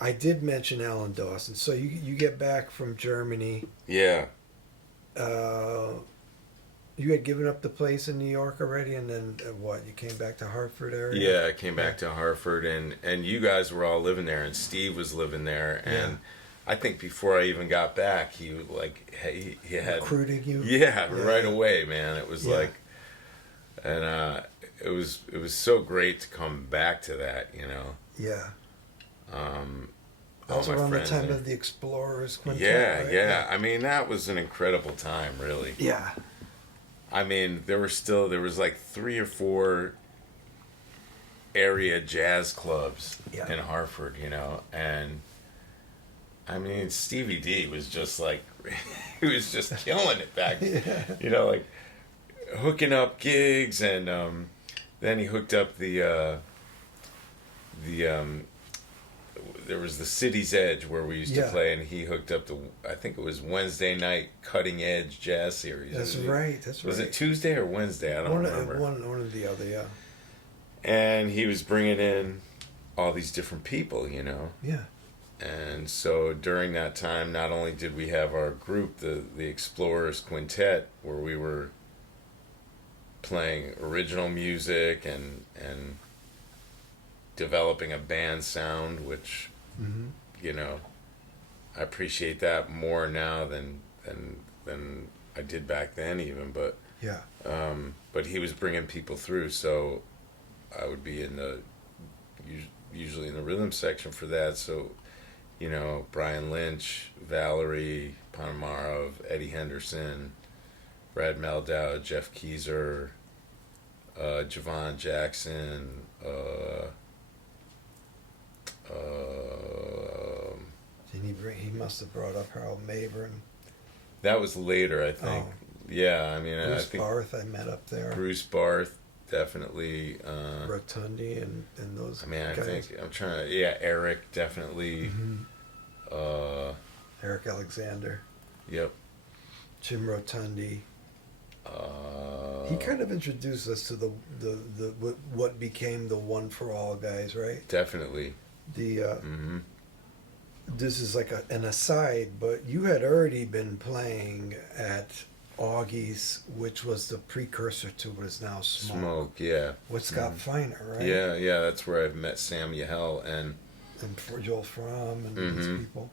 I did mention Alan Dawson. So you get back from Germany. Yeah. Uh, you had given up the place in New York already, and then what? You came back to Hartford area. Yeah, I came back to Hartford, and you guys were all living there, and Steve was living there, and I think before I even got back, he had recruiting you. Yeah, right away, man. It was like, and it was so great to come back to that, you know. Yeah. That All was my around the friends time and- of the Explorers Quintet. Yeah, right? yeah. I mean, that was an incredible time, really. Yeah. I mean, there was like 3 or 4 area jazz clubs in Hartford, you know, and I mean, Stevie D was just like, he was just killing it back, you know, like hooking up gigs, and then he hooked up the there was the City's Edge where we used to play, and he hooked up I think it was Wednesday night Cutting Edge Jazz Series. That's right. Was it Tuesday or Wednesday? I don't remember. One or the other, yeah. And he was bringing in all these different people, you know. Yeah. And so during that time, not only did we have our group, the Explorers Quintet, where we were playing original music and developing a band sound, which you know, I appreciate that more now than I did back then, even. But but he was bringing people through, so I would be usually in the rhythm section for that. So, you know, Brian Lynch, Valerie Ponomarov, Eddie Henderson, Brad Meldau, Jeff Keezer, Javon Jackson, he must have brought up Harold Mavern. That was later, I think. Oh. Yeah, I mean, Bruce I think Barth I met up there. Bruce Barth, definitely. Rotundi and those. I mean, I guys. think I'm trying to. Yeah, Eric, definitely. Eric Alexander. Yep. Jim Rotundi. He kind of introduced us to the what became the One for All guys, right? Definitely. This is like an aside, but you had already been playing at Augie's, which was the precursor to what is now Smoke. Yeah. With Scott Feiner, right? Yeah, that's where I've met Sam Yahel and Joel Fromm and these people.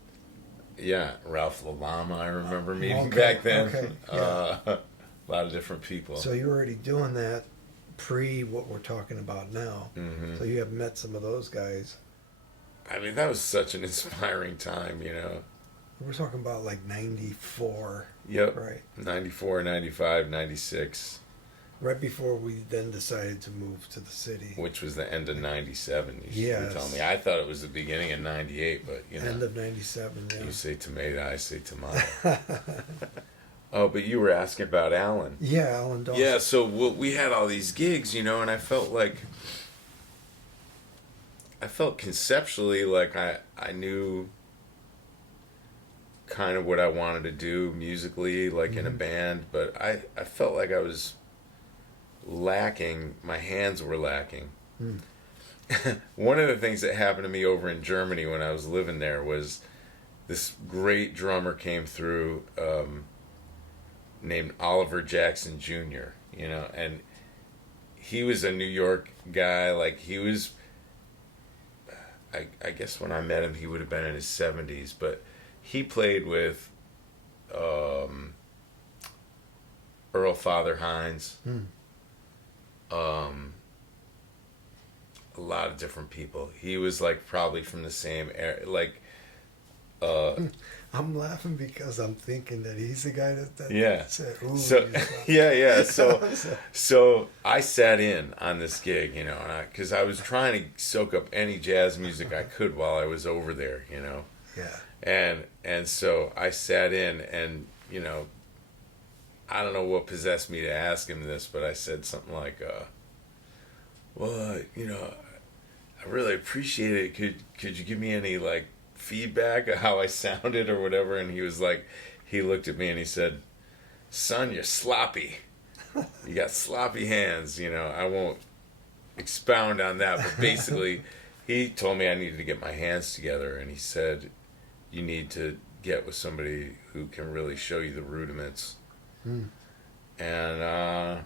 Yeah, Ralph Lalama, I remember meeting back then. Okay. A lot of different people. So you were already doing that pre what we're talking about now. So you have met some of those guys. I mean, that was such an inspiring time, you know. We're talking about like 94. Yep. Right. 94, 95, 96. Right before we then decided to move to the city. Which was the end of 97, you Yes. were telling me. I thought it was the beginning of 98, but, you know. End of 97, yeah. You say tomato, I say tomato. Oh, but you were asking about Alan. Yeah, Alan Dawson. Yeah, so we had all these gigs, you know, and I felt conceptually like I knew kind of what I wanted to do musically, like in a band, but I felt like I was lacking, my hands were lacking. One of the things that happened to me over in Germany when I was living there was this great drummer came through, named Oliver Jackson Jr., you know, and he was a New York guy. Like, he was, I guess when I met him, he would have been in his 70s, but he played with Earl Father Hines, a lot of different people. He was like probably from the same era, like I'm laughing because I'm thinking that he's the guy that yeah. said, ooh, So yeah. So I sat in on this gig, you know, and because I was trying to soak up any jazz music I could while I was over there, you know. Yeah. And so I sat in, and, you know, I don't know what possessed me to ask him this, but I said something like, well, you know, I really appreciate it. Could you give me any, like, feedback of how I sounded or whatever? And he was like, he looked at me and he said, son, you're sloppy. You got sloppy hands, you know. I won't expound on that, but basically he told me I needed to get my hands together, and he said, you need to get with somebody who can really show you the rudiments. Mm. And,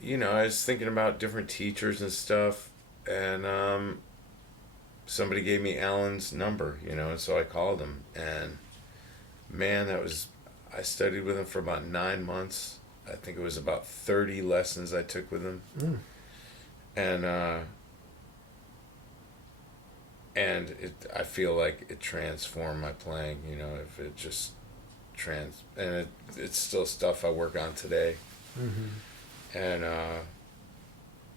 you know, I was thinking about different teachers and stuff, and somebody gave me Alan's number, you know, and so I called him, and man, I studied with him for about 9 months. I think it was about 30 lessons I took with him. Mm. And I feel like it transformed my playing, you know, if it just it's still stuff I work on today. Mm-hmm. And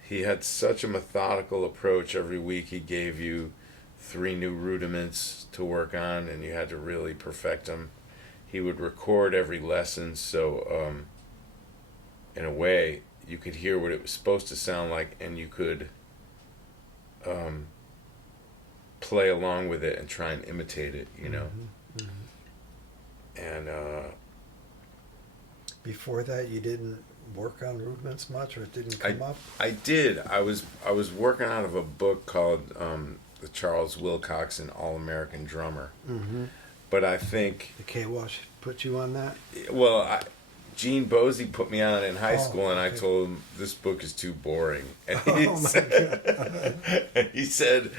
he had such a methodical approach. Every week he gave you 3 new rudiments to work on, and you had to really perfect them. He would record every lesson, so in a way you could hear what it was supposed to sound like, and you could play along with it and try and imitate it, you know. Mm-hmm. Mm-hmm. And before that, you didn't work on rudiments much, or it didn't come up? I did. I was working out of a book called The Charles Wilcoxon All-American Drummer. Mm-hmm. But I think... The K-Wash put you on that? Well, Gene Bosey put me on in high school, and okay. I told him, this book is too boring. And he said,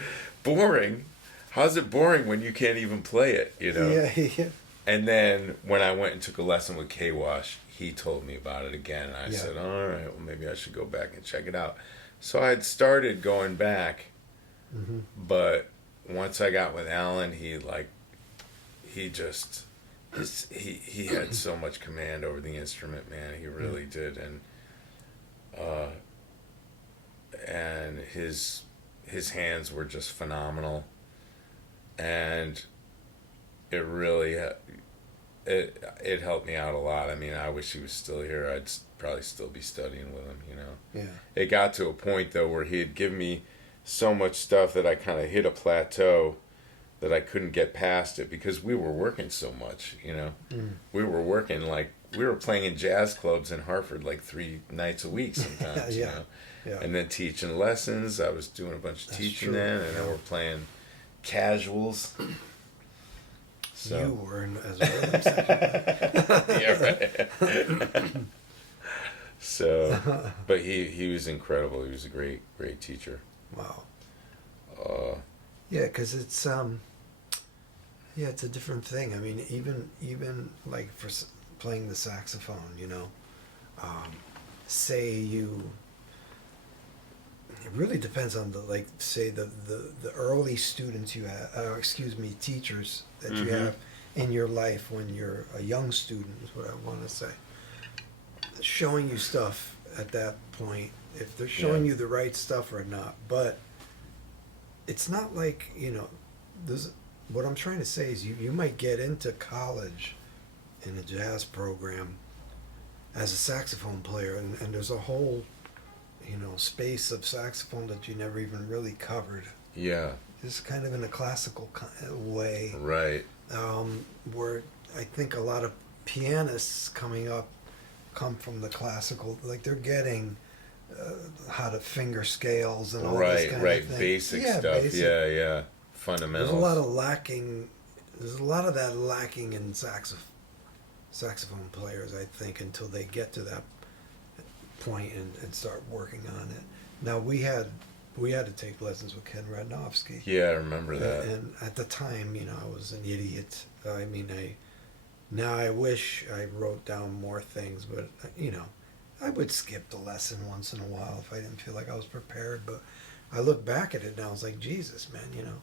boring? How's it boring when you can't even play it, you know? Yeah. And then when I went and took a lesson with K-Wash, he told me about it again, and I said, all right, well, maybe I should go back and check it out. So I had started going back, Mm-hmm. but once I got with Alan, he had so much command over the instrument, man. He really did, and his hands were just phenomenal, and it really it helped me out a lot. I mean, I wish he was still here. I'd probably still be studying with him, you know. Yeah. It got to a point though where he had given me so much stuff that I kind of hit a plateau that I couldn't get past it because we were working so much, you know. Mm. We were working we were playing in jazz clubs in Hartford like 3 nights a week sometimes, you know. Yeah. And then teaching lessons. I was doing a bunch of teaching then, and then we're playing casuals. So. You were in as well. Yeah, right. So, but he was incredible. He was a great teacher. Wow. Yeah, because it's it's a different thing. I mean, even like for playing the saxophone, you know, say you. It really depends on the early students you have, teachers that you have in your life when you're a young student is what I want to say. Showing you stuff at that point, if they're showing you the right stuff or not, but it's not like, you know, what I'm trying to say is you might get into college in a jazz program as a saxophone player, and there's a whole, you know, space of saxophone that you never even really covered. Yeah. Just kind of in a classical way. Right. Where I think a lot of pianists coming up come from the classical, like they're getting how to finger scales and all this kind of thing. Basic stuff. Basic. Yeah. Fundamentals. There's a lot of lacking. There's a lot of that lacking in saxophone players, I think, until they get to that point and start working on it. Now we had to take lessons with Ken Radnofsky. Yeah, I remember that. And at the time, you know, I was an idiot. I mean, now I wish I wrote down more things, but you know, I would skip the lesson once in a while if I didn't feel like I was prepared. But I look back at it now, I was like, Jesus, man, you know,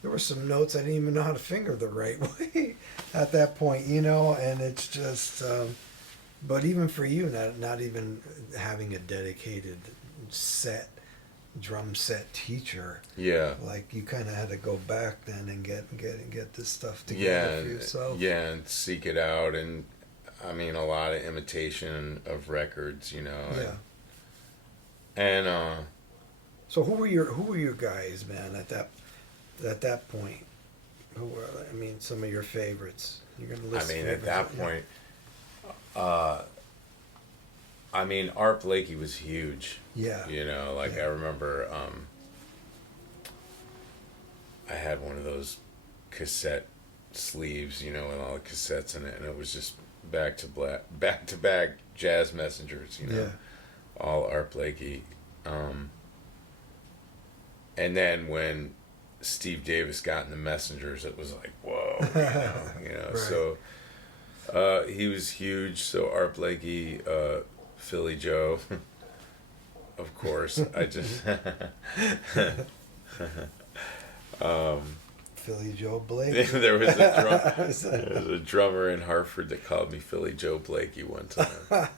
there were some notes I didn't even know how to finger the right way at that point, you know, and it's just. But even for you, not even having a dedicated drum set teacher, like you kind of had to go back then and get this stuff together for yourself. Yeah, and seek it out, and I mean a lot of imitation of records, you know. Yeah. And so who were your guys, man, at that point? Who were, I mean, some of your favorites? You're gonna list. I mean, at that point. I mean, Art Blakey was huge. Yeah. You know, like I remember I had one of those cassette sleeves, you know, with all the cassettes in it, and it was just back to back jazz messengers, you know, all Art Blakey. And then when Steve Davis got in the Messengers, it was like, whoa, you know. Right. So he was huge. So Art Blakey, Philly Joe, of course. I just Philly Joe Blake. there was a drummer in Hartford that called me Philly Joe Blakey one time,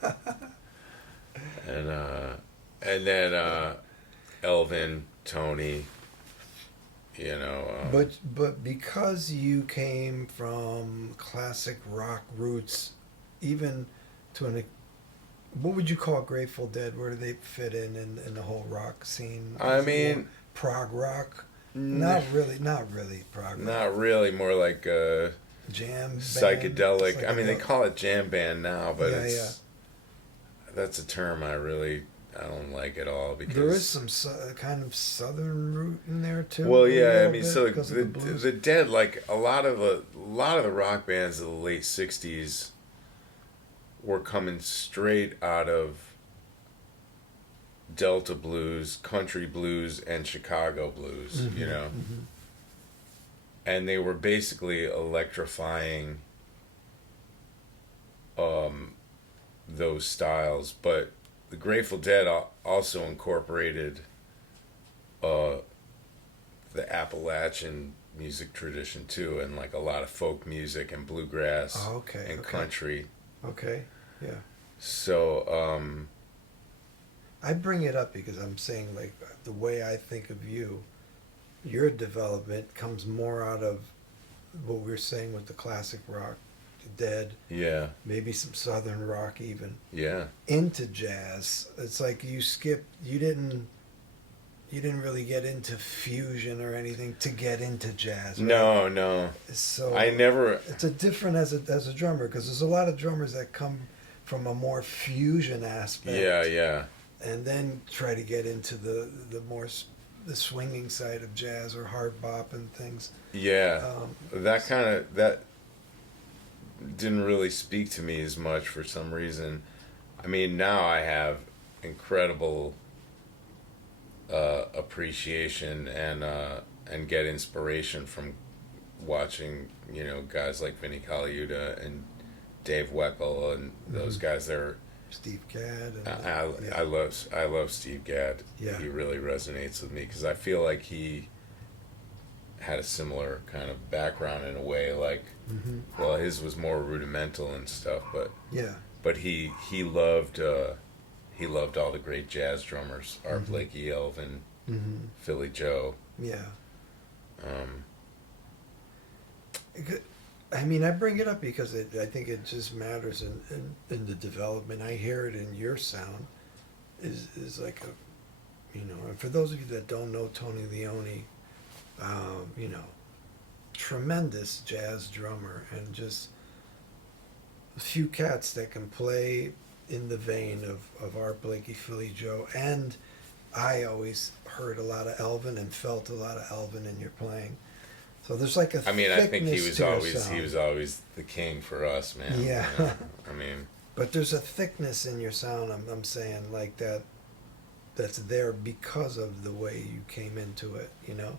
and then Elvin, Tony, you know. But because you came from classic rock roots, even to what would you call Grateful Dead? Where do they fit in the whole rock scene? I mean, prog rock. Not really prog rock. Not really. More like Jam band, psychedelic. I mean, they call it jam band now, but that's a term I don't like at all, because there is some kind of southern root in there too. Well, yeah, I mean, so the Dead, like a lot of the rock bands of the late '60s were coming straight out of Delta blues, country blues, and Chicago blues, you know, and they were basically electrifying those styles, but the Grateful Dead also incorporated the Appalachian music tradition too, and like a lot of folk music and bluegrass and country. Okay, yeah. So I bring it up because I'm saying, like, the way I think of you, your development comes more out of what we're saying with the classic rock, the Dead. Yeah. Maybe some southern rock even. Yeah. Into jazz. It's like you didn't really get into fusion or anything to get into jazz. Right? No. So I never. It's a different as a drummer, because there's a lot of drummers that come from a more fusion aspect. Yeah. And then try to get into the more the swinging side of jazz or hard bop and things. Yeah, that didn't really speak to me as much for some reason. I mean, now I have incredible appreciation and get inspiration from watching, you know, guys like Vinnie Colaiuta and Dave Weckl and those guys. They're Steve Gadd. I love Steve Gadd. Yeah. He really resonates with me because I feel like he had a similar kind of background in a way. Like, well, his was more rudimental and stuff, but he loved all the great jazz drummers: Art Blakey, Elvin, Philly Joe. Yeah. I mean, I bring it up because I think it just matters in the development. I hear it in your sound, is like a, you know, and for those of you that don't know Tony Leone, you know, tremendous jazz drummer, and just a few cats that can play in the vein of Art Blakey, Philly Joe, and I always heard a lot of Elvin and felt a lot of Elvin in your playing. So there's like a I mean, I think he was sound. always the king for us, man. Yeah. You know? I mean, but there's a thickness in your sound. I'm saying, like, that's there because of the way you came into it. You know,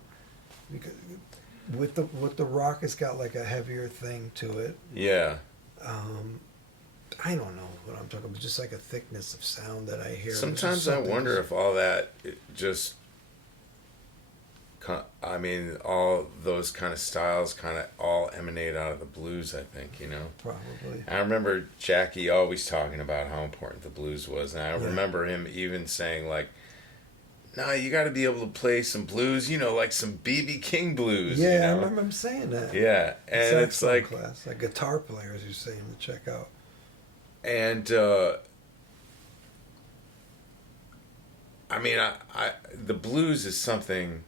because with the rock, it's got like a heavier thing to it. Yeah. I don't know what I'm talking about. Just like a thickness of sound that I hear. Sometimes I wonder if all that just. I mean, all those kind of styles kind of all emanate out of the blues, I think, you know? Probably. I remember Jackie always talking about how important the blues was, and I remember him even saying, like, no, you got to be able to play some blues, you know, like some B.B. King blues. Yeah, you know? I remember him saying that. Yeah, and it's like... class, like guitar players you're saying to check out. And, I mean, I the blues is something...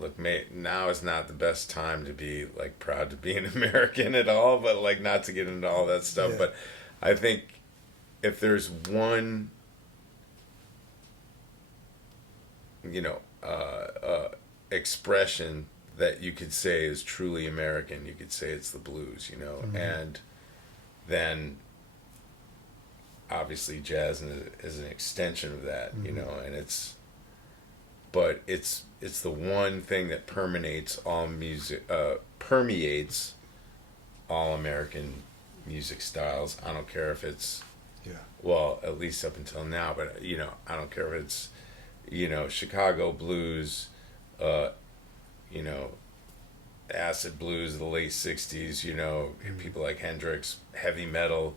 Look, mate, now is not the best time to be, like, proud to be an American at all, but, like, not to get into all that stuff. Yeah. But I think if there's one, you know, expression that you could say is truly American, you could say it's the blues, you know, and then obviously jazz is an extension of that, you know, and but it's the one thing that permeates all music, permeates all American music styles. I don't care if it's, well, at least up until now, but you know, I don't care if it's, you know, Chicago blues, you know, acid blues of the late 60s, you know, people like Hendrix, heavy metal,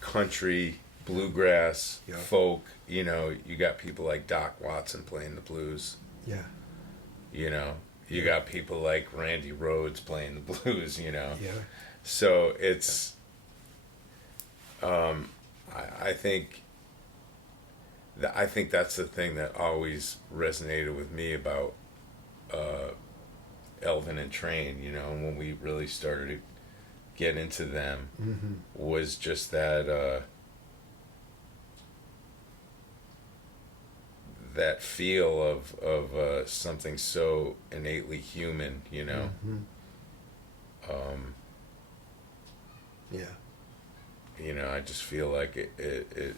country, bluegrass, folk, you know, you got people like Doc Watson playing the blues. Yeah. You know, you got people like Randy Rhoads playing the blues, you know. Yeah. So it's, I think that's the thing that always resonated with me about Elvin and Train, you know, when we really started to get into them, was just that that feel of something so innately human, you know. You know, I just feel like it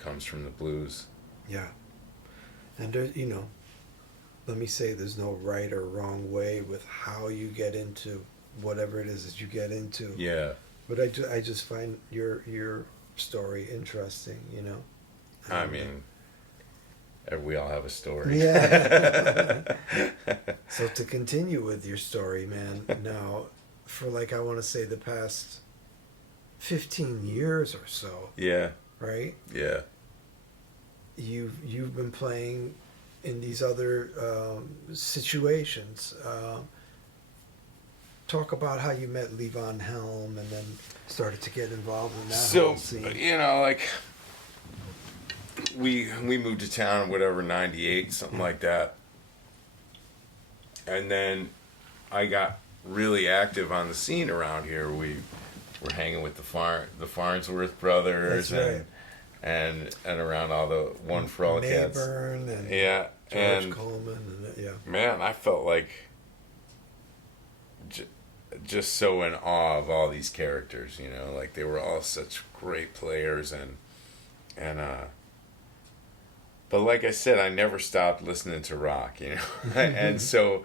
comes from the blues. Yeah. And there, you know, let me say there's no right or wrong way with how you get into whatever it is that you get into. Yeah. But I just find your story interesting, you know. I mean, we all have a story. Yeah. So to continue with your story, man, now for like I want to say the past 15 years or so. Yeah. Right? Yeah. You've been playing in these other situations. Talk about how you met Levon Helm and then started to get involved in that whole scene. So, you know, like we moved to town, whatever, 98, something like that. And then I got really active on the scene around here. We were hanging with the Farnsworth brothers. That's right. and around all the One for All cats. Mayburn and George and Coleman and Man, I felt like just so in awe of all these characters, you know, like they were all such great players and but like I said, I never stopped listening to rock, you know. And so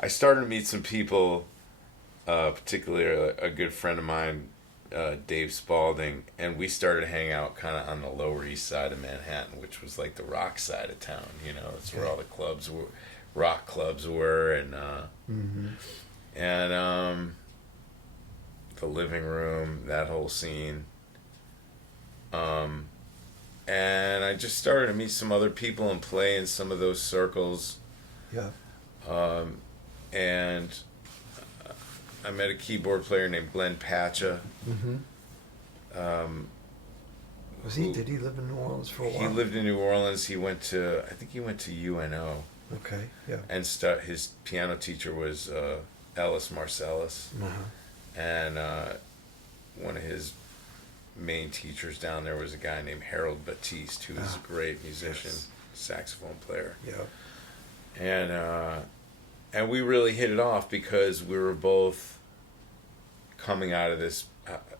I started to meet some people, particularly a good friend of mine, Dave Spalding, and we started to hang out kind of on the Lower East Side of Manhattan, which was like the rock side of town, you know. That's where all the clubs were, rock clubs were, and the living room, that whole scene. And I just started to meet some other people and play in some of those circles. Yeah. And I met a keyboard player named Glenn Patcha. Did he live in New Orleans for a while? He lived in New Orleans. I think he went to UNO. Okay, yeah. And his piano teacher was Ellis Marcellus. And one of his main teachers down there was a guy named Harold Batiste, who was a great musician, saxophone player. Yeah. And we really hit it off because we were both coming out of this,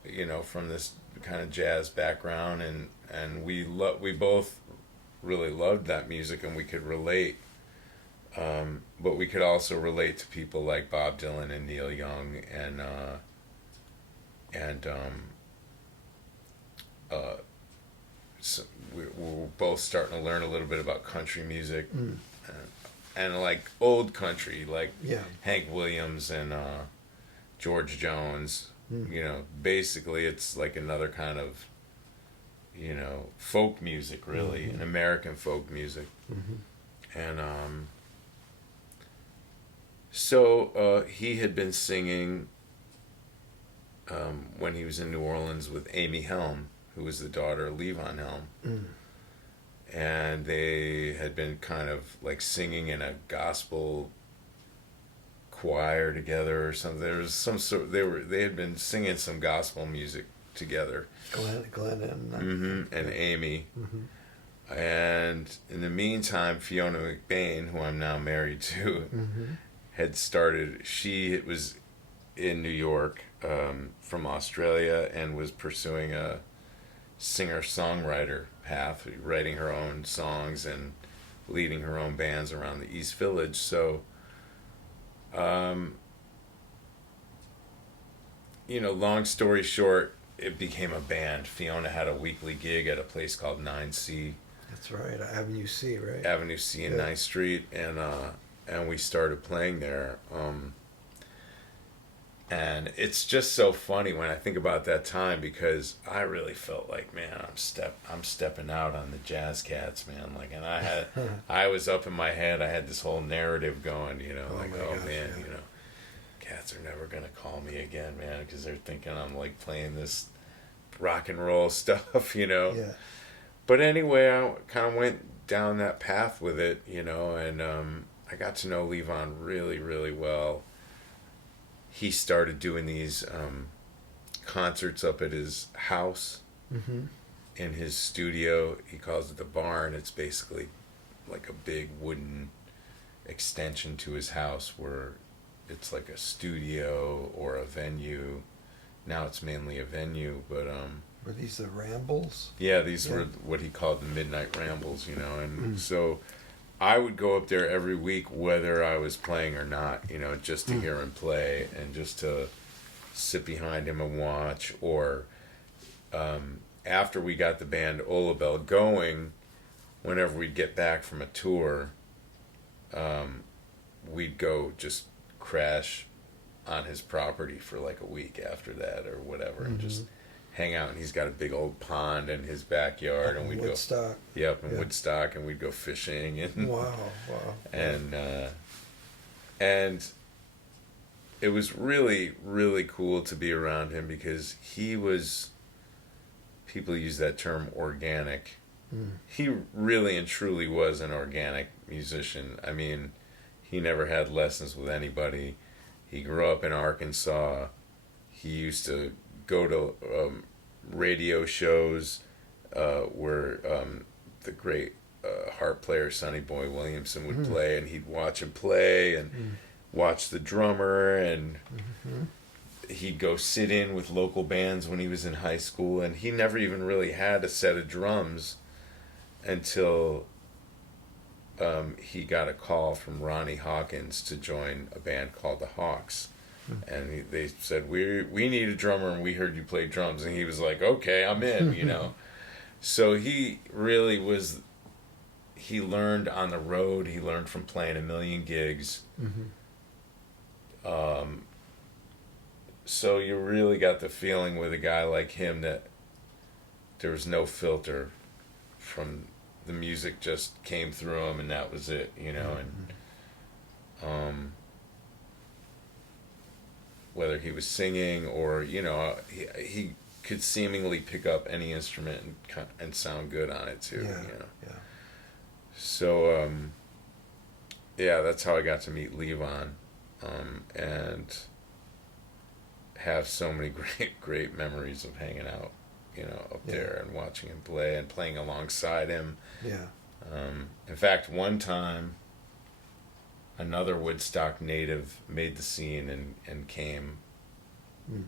you know, from this kind of jazz background, and we both really loved that music, and we could relate. But we could also relate to people like Bob Dylan and Neil Young so we were both starting to learn a little bit about country music, and like old country, like Hank Williams and George Jones. You know, basically it's like another kind of, you know, folk music, really, an American folk music. And so he had been singing when he was in New Orleans with Amy Helm, who was the daughter of Levon Helm. And they had been kind of like singing in a gospel choir together or something. There was some sort. They had been singing some gospel music together. Glenn and And Amy. And in the meantime, Fiona McBain, who I'm now married to, had started. She was in New York from Australia and was pursuing a singer-songwriter path, writing her own songs and leading her own bands around the East Village. So, long story short, it became a band. Fiona had a weekly gig at a place called 9C. That's right, Avenue C, right? Avenue C and 9th Street, and we started playing there. And it's just so funny when I think about that time, because I really felt like, man, I'm stepping out on the Jazz Cats, man. Like, and I was up in my head. I had this whole narrative going, gosh, man, Cats are never gonna call me again, man, because they're thinking I'm like playing this rock and roll stuff, Yeah. But anyway, I kind of went down that path with it, and I got to know Levon really, really well. He started doing these concerts up at his house, in his studio. He calls it the barn. It's basically like a big wooden extension to his house where it's like a studio or a venue. Now it's mainly a venue, but were these the Rambles? Yeah, these were what he called the Midnight Rambles, and so I would go up there every week, whether I was playing or not, just to hear him play and just to sit behind him and watch. Or after we got the band Olabelle going, whenever we'd get back from a tour, we'd go just crash on his property for like a week after that or whatever, and just hang out. And he's got a big old pond in his backyard, and we'd Woodstock. Woodstock, and we'd go fishing, and wow. and it was really, really cool to be around him, because he was, people use that term, organic. He really and truly was an organic musician. I mean, he never had lessons with anybody. He grew up in Arkansas. He used to go to radio shows where the great harp player Sonny Boy Williamson would play, and he'd watch him play and watch the drummer, and he'd go sit in with local bands when he was in high school, and he never even really had a set of drums until he got a call from Ronnie Hawkins to join a band called the Hawks. And they said, we need a drummer, and we heard you play drums. And he was like, okay, I'm in, So he really was, he learned on the road. He learned from playing a million gigs. So you really got the feeling with a guy like him that there was no filter. From the music just came through him, and that was it, and whether he was singing or he could seemingly pick up any instrument and sound good on it too. So that's how I got to meet Levon, and have so many great memories of hanging out up there and watching him play and playing alongside him. In fact, one time, another Woodstock native made the scene and came,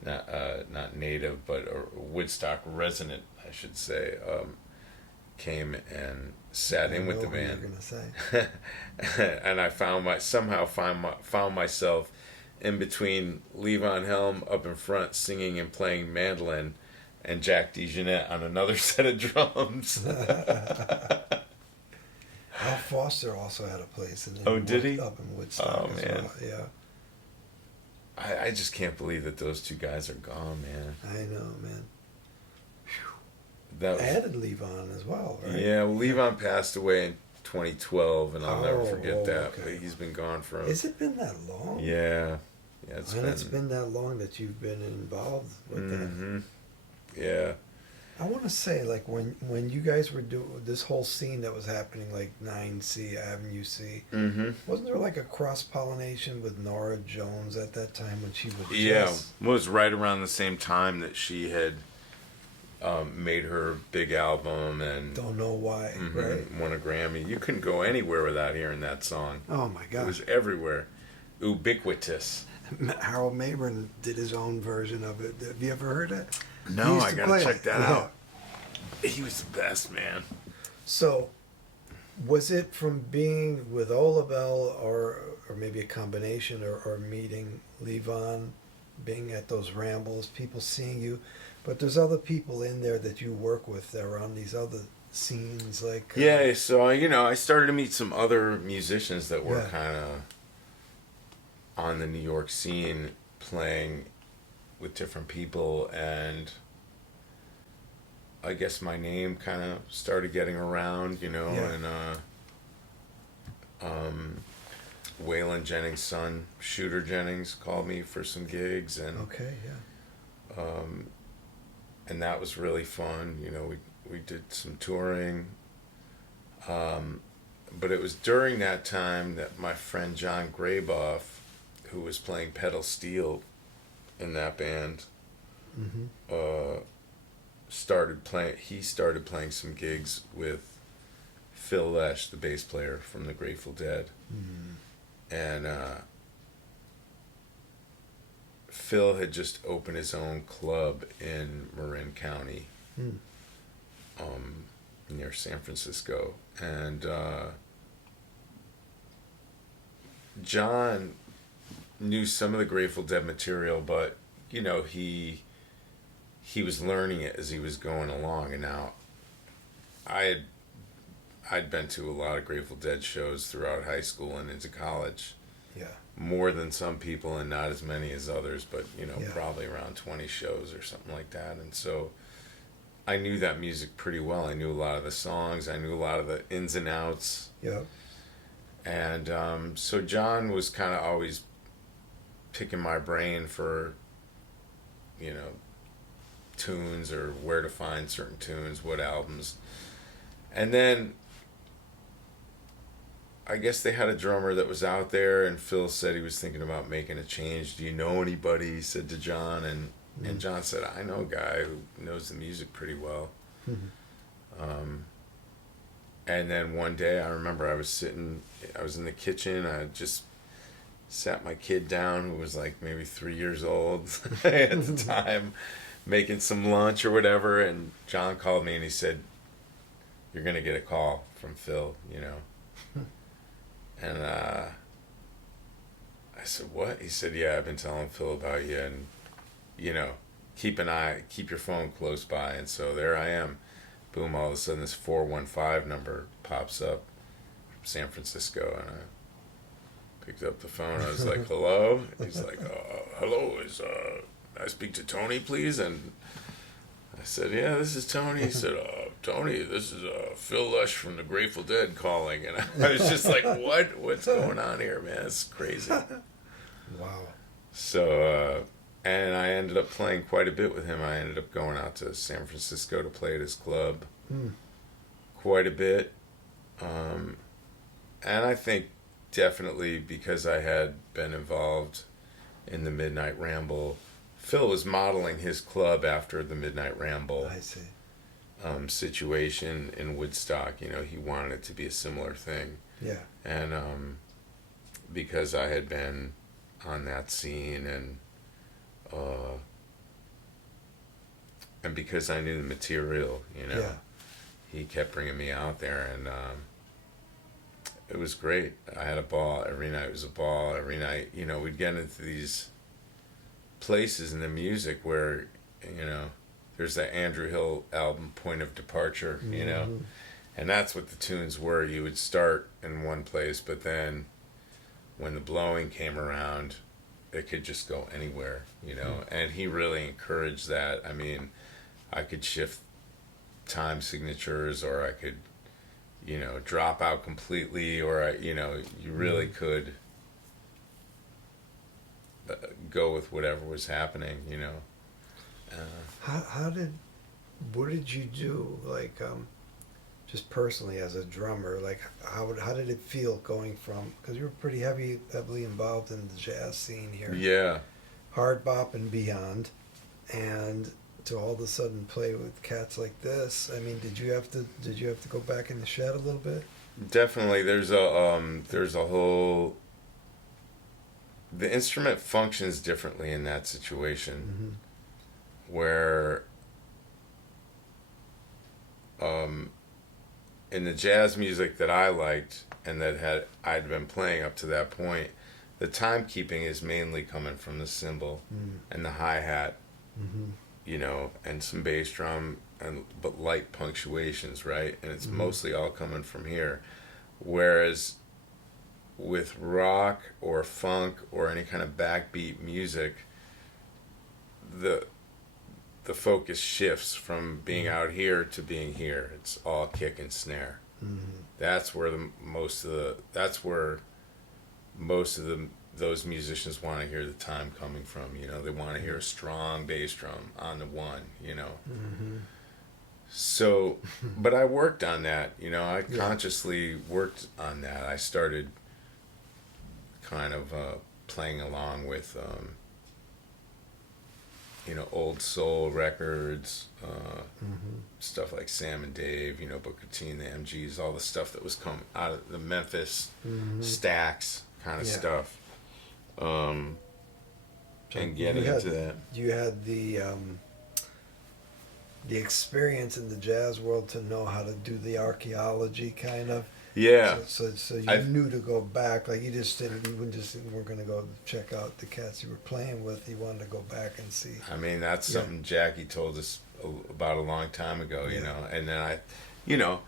not native, but a Woodstock resident, I should say, came and sat in with the band. And I somehow found myself in between Levon Helm up in front singing and playing mandolin, and Jack DeJohnette on another set of drums. Al Foster also had a place did he? Up in Woodstock as man. well. Yeah. I just can't believe that those two guys are gone, man. I know, man. That was, added Levon as well, right? Yeah, well, Levon passed away in 2012, and I'll never forget that. Okay. But he's been gone for. Has it been that long? Yeah, it's been that long that you've been involved with that. Yeah. I want to say, like, when you guys were doing this whole scene that was happening, like 9C, Avenue C, wasn't there like a cross-pollination with Nora Jones at that time when she was it was right around the same time that she had made her big album and Don't Know Why, right? won a Grammy. You couldn't go anywhere without hearing that song. Oh my It was gosh. everywhere, ubiquitous. Harold Mabern did his own version of it. Have you ever heard it? He No, used I to gotta play check it. that Yeah. out. He was the best, man. So, was it from being with Olabelle or maybe a combination or meeting Levon, being at those rambles, people seeing you, but there's other people in there that you work with that are on these other scenes like Yeah, so I started to meet some other musicians that were Yeah. kind of on the New York scene, playing with different people, and I guess my name kind of started getting around, Yeah. and Waylon Jennings' son, Shooter Jennings, called me for some gigs, and Okay, yeah. and that was really fun. We did some touring. But it was during that time that my friend John Graboff, who was playing pedal steel in that band, Mm-hmm. started playing some gigs with Phil Lesh, the bass player from the Grateful Dead. Mm. And Phil had just opened his own club in Marin County, Mm. near San Francisco. And John knew some of the Grateful Dead material, but he was learning it as he was going along. And now I'd been to a lot of Grateful Dead shows throughout high school and into college, Yeah. more than some people and not as many as others, but Yeah. probably around 20 shows or something like that. And so I knew that music pretty well. I knew a lot of the songs. I knew a lot of the ins and outs. Yeah. And so John was kind of always picking my brain for, tunes or where to find certain tunes, what albums. And then I guess they had a drummer that was out there, and Phil said he was thinking about making a change. Do you know anybody? He said to John, and John said, I know a guy who knows the music pretty well. And then one day I remember I was in the kitchen. I just sat my kid down, who was like maybe 3 years old at the time, making some lunch or whatever. And John called me and he said, "You're going to get a call from Phil, And I said, "What?" He said, "Yeah, I've been telling Phil about you, and keep your phone close by." And so there I am. Boom, all of a sudden this 415 number pops up from San Francisco, and I picked up the phone. I was like, "Hello?" He's like, "Hello, I speak to Tony, please?" And I said, "Yeah, this is Tony." He said, "Tony, this is Phil Lesh from the Grateful Dead calling." And I was just like, what's going on here, man? It's crazy. Wow. So, and I ended up playing quite a bit with him. I ended up going out to San Francisco to play at his club quite a bit. And I think definitely because I had been involved in the Midnight Ramble, Phil was modeling his club after the Midnight Ramble I see. situation in Woodstock. He wanted it to be a similar thing. Yeah. And because I had been on that scene, and because I knew the material, Yeah. he kept bringing me out there, and it was great. I had a ball. Every night was a ball. Every night, we'd get into these places in the music where, there's that Andrew Hill album, Point of Departure, and that's what the tunes were. You would start in one place, but then when the blowing came around, it could just go anywhere, and he really encouraged that. I mean, I could shift time signatures, or I could, drop out completely, or you really could go with whatever was happening, What did you do, like, just personally as a drummer? Like, how did it feel going from, because you were pretty heavily involved in the jazz scene here, Yeah. hard bop and beyond, and to all of a sudden play with cats like this, I mean, did you have to go back in the shed a little bit? Definitely. There's a whole, the instrument functions differently in that situation, where in the jazz music that I liked and that I'd been playing up to that point, the timekeeping is mainly coming from the cymbal and the hi-hat, you know, and some bass drum, but light punctuations, right? And it's mostly all coming from here. Whereas with rock or funk or any kind of backbeat music, the focus shifts from being out here to being here. It's all kick and snare. That's where those musicians want to hear the time coming from. You know, they want to hear a strong bass drum on the one, you know. So, but I worked on that, you know, I consciously worked on that. I started kind of playing along with, you know, old soul records, stuff like Sam and Dave, you know, Booker T and the MGs, all the stuff that was coming out of the Memphis Stax kind of stuff. And getting into that. You had the experience in the jazz world to know how to do the archaeology kind of. Yeah. So you knew to go back. Like you weren't going to go check out the cats you were playing with. You wanted to go back and see. I mean, that's something Jackie told us about a long time ago, you know. And then the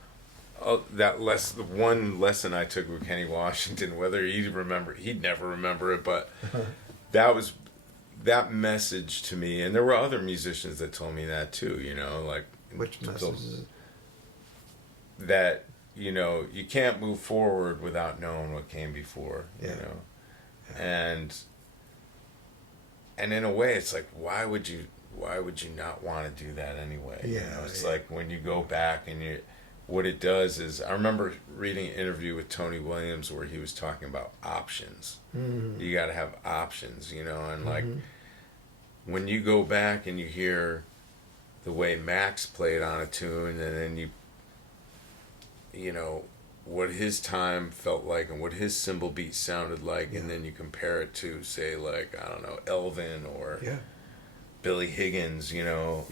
one lesson I took with Kenny Washington, whether he'd never remember it, but that message to me, and there were other musicians that told me that too, you know, like which message is it? That, you know, you can't move forward without knowing what came before, you know. And in a way it's like, why would you not want to do that anyway? You know, it's like when you go back and what it does is, I remember reading an interview with Tony Williams where he was talking about options. You got to have options, you know, and like when you go back and you hear the way Max played on a tune, and then you know what his time felt like and what his cymbal beat sounded like, and then you compare it to, say, like, I don't know, Elvin or Billy Higgins, you know,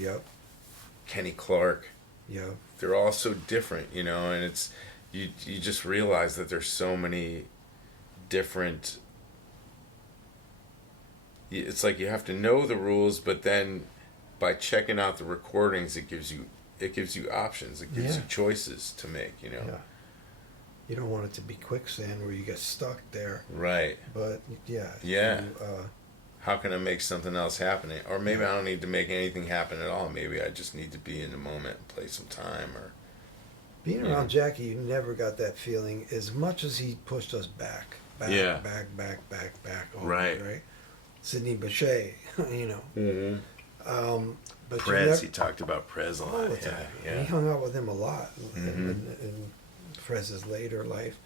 Kenny Clark. They're all so different, you know, and it's you just realize that there's so many different. It's like you have to know the rules, but then by checking out the recordings, it gives you options. It gives you choices to make, you know. You don't want it to be quicksand where you get stuck there. Right. But how can I make something else happen? Or maybe I don't need to make anything happen at all. Maybe I just need to be in the moment and play some time. Or being around Jackie, you never got that feeling, as much as he pushed us back. Back. Right. Sidney Bechet, you know. But Prez, he talked about Prez a lot. All the time. Yeah. He hung out with him a lot in Prez's later life.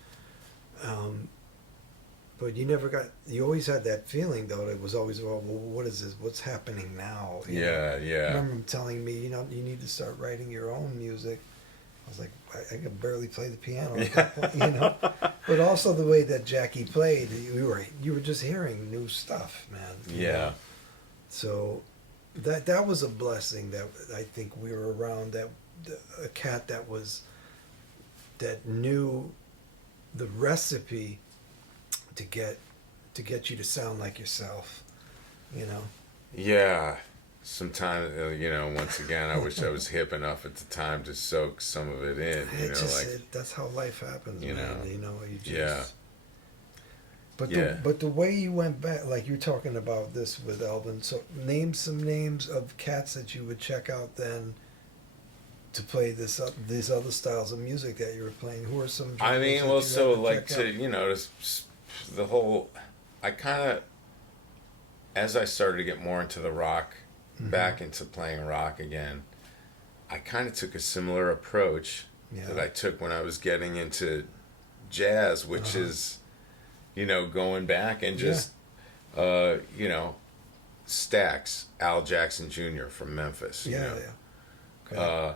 But you always had that feeling, though. It was always, well, what is this? What's happening now? You know? I remember him telling me, you know, you need to start writing your own music. I was like, I could barely play the piano at that point, you know. But also the way that Jackie played, you were just hearing new stuff, man. Yeah. So that was a blessing that I think we were around, a cat that knew the recipe to get you to sound like yourself, you know. Yeah. Sometimes, you know, once again, I wish I was hip enough at the time to soak some of it in. You know, that's how life happens, you man. know. You know, you just. Yeah. But the way you went back, like you're talking about this with Elvin. So name some names of cats that you would check out then to play these other styles of music that you were playing. Who are some? I mean, well, so like to, you know, the whole. I kind of, as I started to get more into the rock. Back into playing rock again, I kind of took a similar approach that I took when I was getting into jazz, which is, you know, going back and just, you know, Stax, Al Jackson Jr. from Memphis. You know? Yeah. Okay.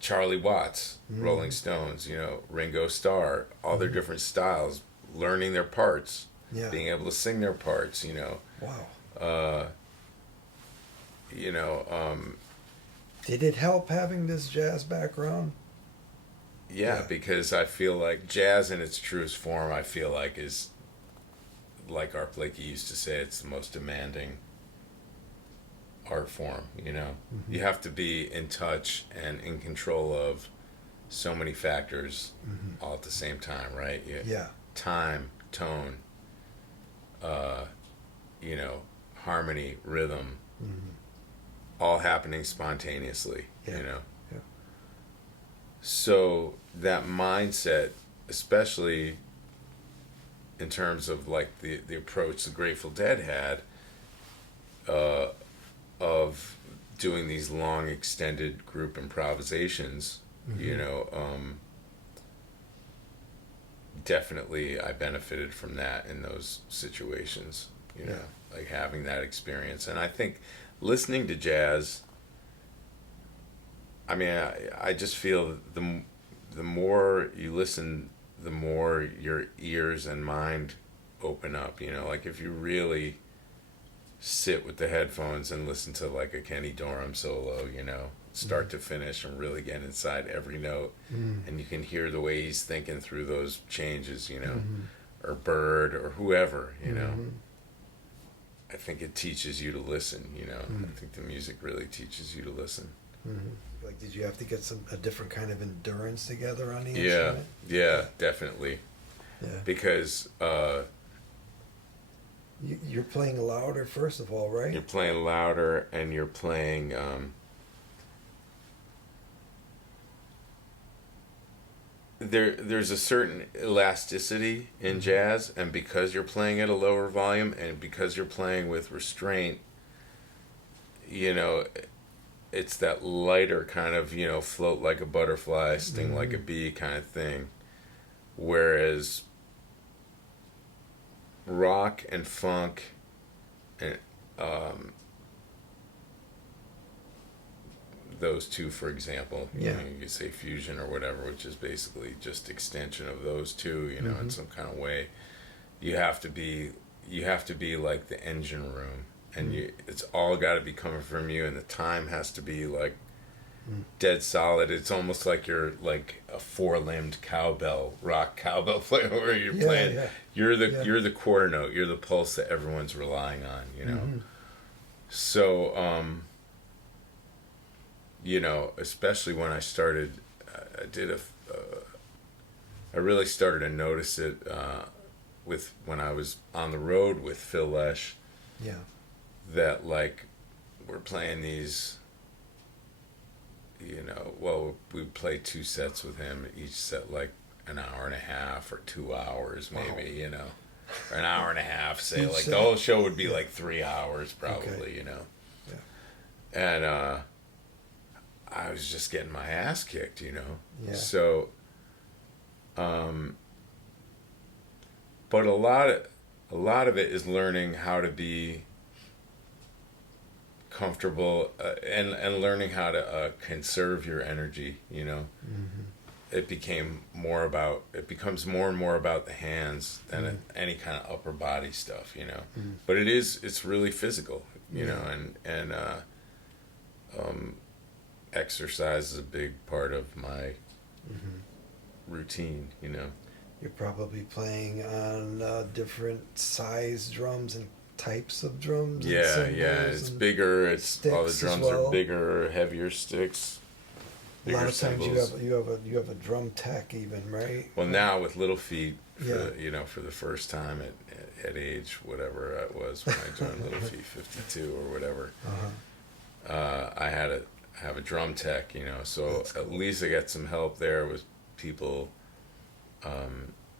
Charlie Watts, Rolling Stones, you know, Ringo Starr, all their different styles, learning their parts, being able to sing their parts, you know. Wow. You know, Did it help having this jazz background? yeah, because I feel like jazz in its truest form, I feel like is, like Art Blakey used to say, it's the most demanding art form, you know. You have to be in touch and in control of so many factors all at the same time, right? Time, tone, you know, harmony, rhythm, all happening spontaneously, you know. So that mindset, especially in terms of like the approach the Grateful Dead had, of doing these long extended group improvisations, you know, definitely I benefited from that in those situations, you know, like having that experience. And I think listening to jazz, I mean, I just feel the more you listen, the more your ears and mind open up, you know, like if you really sit with the headphones and listen to like a Kenny Dorham solo, you know, start to finish and really get inside every note, and you can hear the way he's thinking through those changes, you know, or Bird or whoever, you know. I think it teaches you to listen, you know. I think the music really teaches you to listen. Like, did you have to get a different kind of endurance together on the instrument? Yeah, definitely. Yeah. Because you're playing louder, first of all, right? you're playing louder, and you're playing there's a certain elasticity in jazz, and because you're playing at a lower volume and because you're playing with restraint, you know, it's that lighter kind of, you know, float like a butterfly, sting like a bee kind of thing. Whereas rock and funk and those two, for example, you know, you could say fusion or whatever, which is basically just extension of those two, you know, in some kind of way. You have to be like the engine room, and it's all got to be coming from you, and the time has to be like dead solid. It's almost like you're like a four-limbed rock cowbell player, where you're playing. You're the quarter note. You're the pulse that everyone's relying on, you know. So you know, especially when I started, I really started to notice it with when I was on the road with Phil Lesh. That like we're playing these, you know, well, we play 2 sets with him, each set like an hour and a half or 2 hours maybe, you know, or an hour and a half, say, like the whole show would be like 3 hours probably, you know. And I was just getting my ass kicked, you know. So but a lot of it is learning how to be comfortable and learning how to conserve your energy, you know. It becomes more and more about the hands than any kind of upper body stuff, you know. But it's really physical, you know, and exercise is a big part of my routine, you know. You're probably playing on different size drums and types of drums. Yeah, it's bigger. It's all the drums are bigger, heavier sticks. A lot of times you have a drum tech even, right? Well, now with Little Feet, you know, for the first time at age whatever it was when I joined Little Feet, 52 or whatever, I have a drum tech, you know, so at least I got some help there with people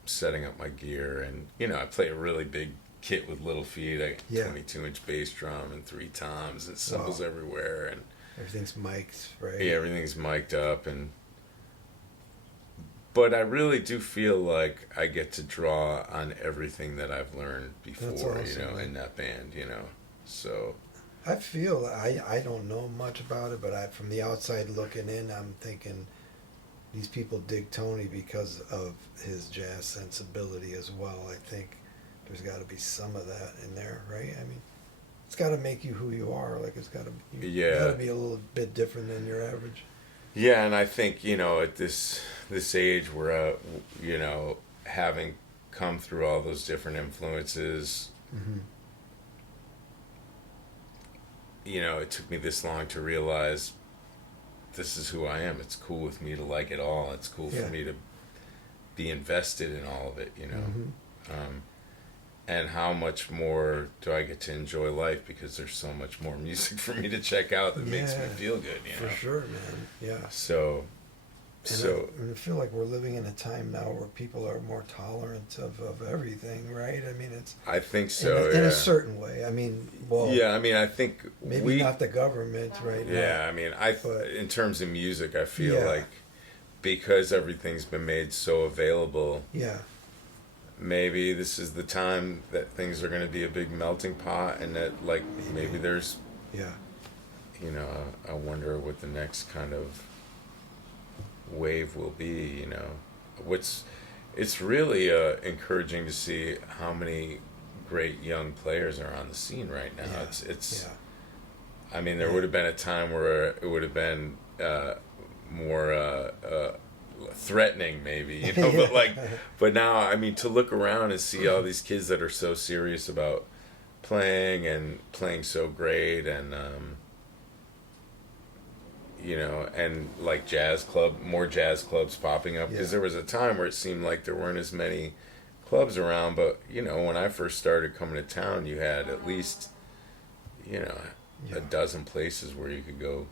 setting up my gear, and you know, I play a really big kit with Little Feet, a 22-inch bass drum and 3 toms and cymbals everywhere, and everything's mic'd, right? Yeah, everything's mic'd up, but I really do feel like I get to draw on everything that I've learned before, awesome, you know, in that band, you know. So I feel I don't know much about it, but from the outside looking in, I'm thinking these people dig Tony because of his jazz sensibility as well. I think there's got to be some of that in there, right? I mean, it's got to make you who you are. Like it's got to, you got to be a little bit different than your average. yeah, and I think at this age, we're having come through all those different influences. Mm-hmm. It took me this long to realize this is who I am. It's cool with me to like it all. It's cool for me to be invested in all of it, Mm-hmm. And how much more do I get to enjoy life because there's so much more music for me to check out that makes me feel good, For sure, man. Yeah. So I feel like we're living in a time now where people are more tolerant of everything, right? I mean, I think so. In a certain way. I mean, well. Yeah, I mean, I think maybe not the government right now. Yeah, I mean, in terms of music, I feel like because everything's been made so available. Yeah. Maybe this is the time that things are going to be a big melting pot, and that maybe there's. Yeah. I wonder what the next kind of wave will be. It's really encouraging to see how many great young players are on the scene right now. I mean, there would have been a time where it would have been more threatening, maybe, but now, I mean, to look around and see all these kids that are so serious about playing and playing so great, and and more jazz clubs popping up, because there was a time where it seemed like there weren't as many clubs around, but when I first started coming to town, you had at least a dozen places where you could go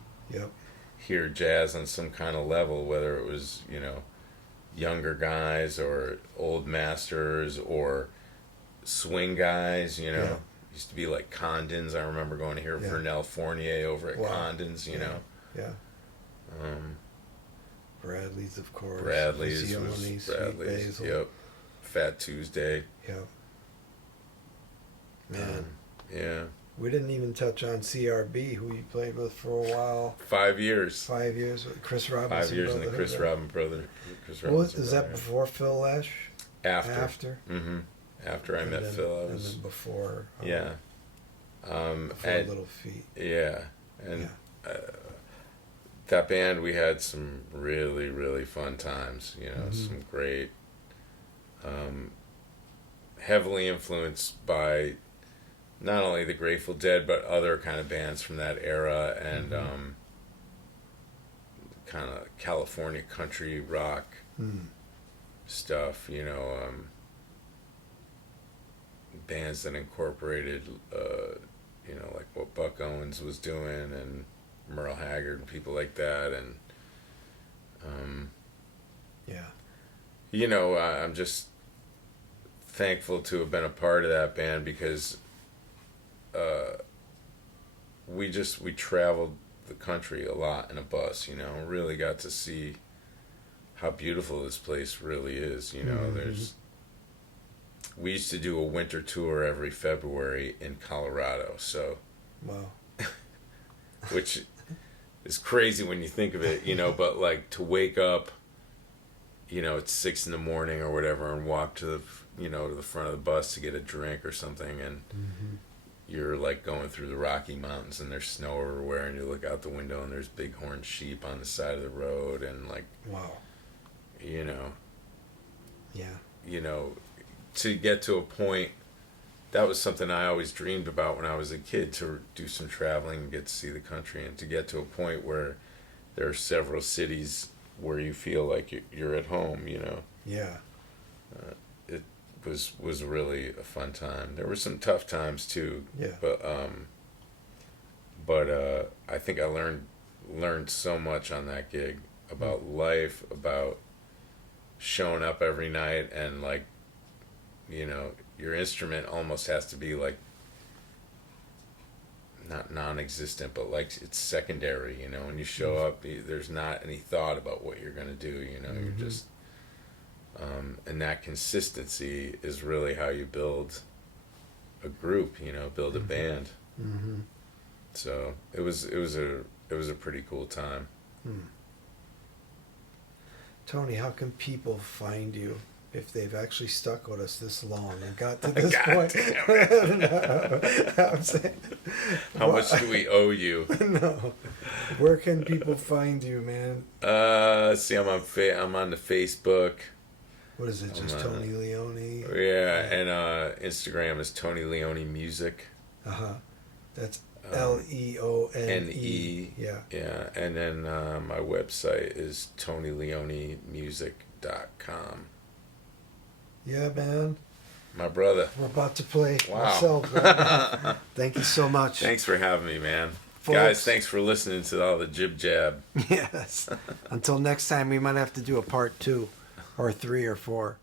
hear jazz on some kind of level, whether it was younger guys or old masters or swing guys. Used to be like Condon's. I remember going to hear Vernell Fournier over at Condon's. Yeah. Bradley's, of course. Bradley's. Basil. Yep. Fat Tuesday. Yep. Man. Yeah. We didn't even touch on CRB, who you played with for a while. 5 years. 5 years with Chris Robinson. 5 years in the Chris Robinson brother. Is that before Phil Lesh? After. Mm-hmm. After I met Phil, and then before. Yeah. Before Little Feat. Yeah, and that band, we had some really, really fun times. Some great, heavily influenced by not only the Grateful Dead but other kind of bands from that era, and kind of California country rock stuff. Bands that incorporated, like what Buck Owens was doing, and Merle Haggard and people like that, and I'm just thankful to have been a part of that band, because we traveled the country a lot in a bus, really got to see how beautiful this place really is. We used to do a winter tour every February in Colorado, so which is crazy when you think of it, but like to wake up, at 6 a.m. or whatever, and walk to the to the front of the bus to get a drink or something, and you're like going through the Rocky Mountains, and there's snow everywhere, and you look out the window and there's bighorn sheep on the side of the road, and like to get to a point, that was something I always dreamed about when I was a kid, to do some traveling and get to see the country, and to get to a point where there are several cities where you feel like you're at home. It was really a fun time. There were some tough times too. But I think I learned so much on that gig about life, about showing up every night, and like, your instrument almost has to be like not non-existent, but like it's secondary. When you show up, there's not any thought about what you're gonna do. You're just and that consistency is really how you build a group. Build a band. Mm-hmm. So it was a pretty cool time. Tony, how can people find you if they've actually stuck with us this long and got to this God point? damn No, I'm saying, How much do we owe you? No. Where can people find you, man? See, I'm on the Facebook. What is it? Just Tony Leone? Yeah, and Instagram is Tony Leone Music. That's Leone. Yeah. Yeah, and then my website is TonyLeonemusic.com. Yeah, man. My brother. We're about to play Wow. ourselves. Right. Thank you so much. Thanks for having me, man. Folks. Guys, thanks for listening to all the jib jab. Yes. Until next time, we might have to do a part 2 or 3 or 4.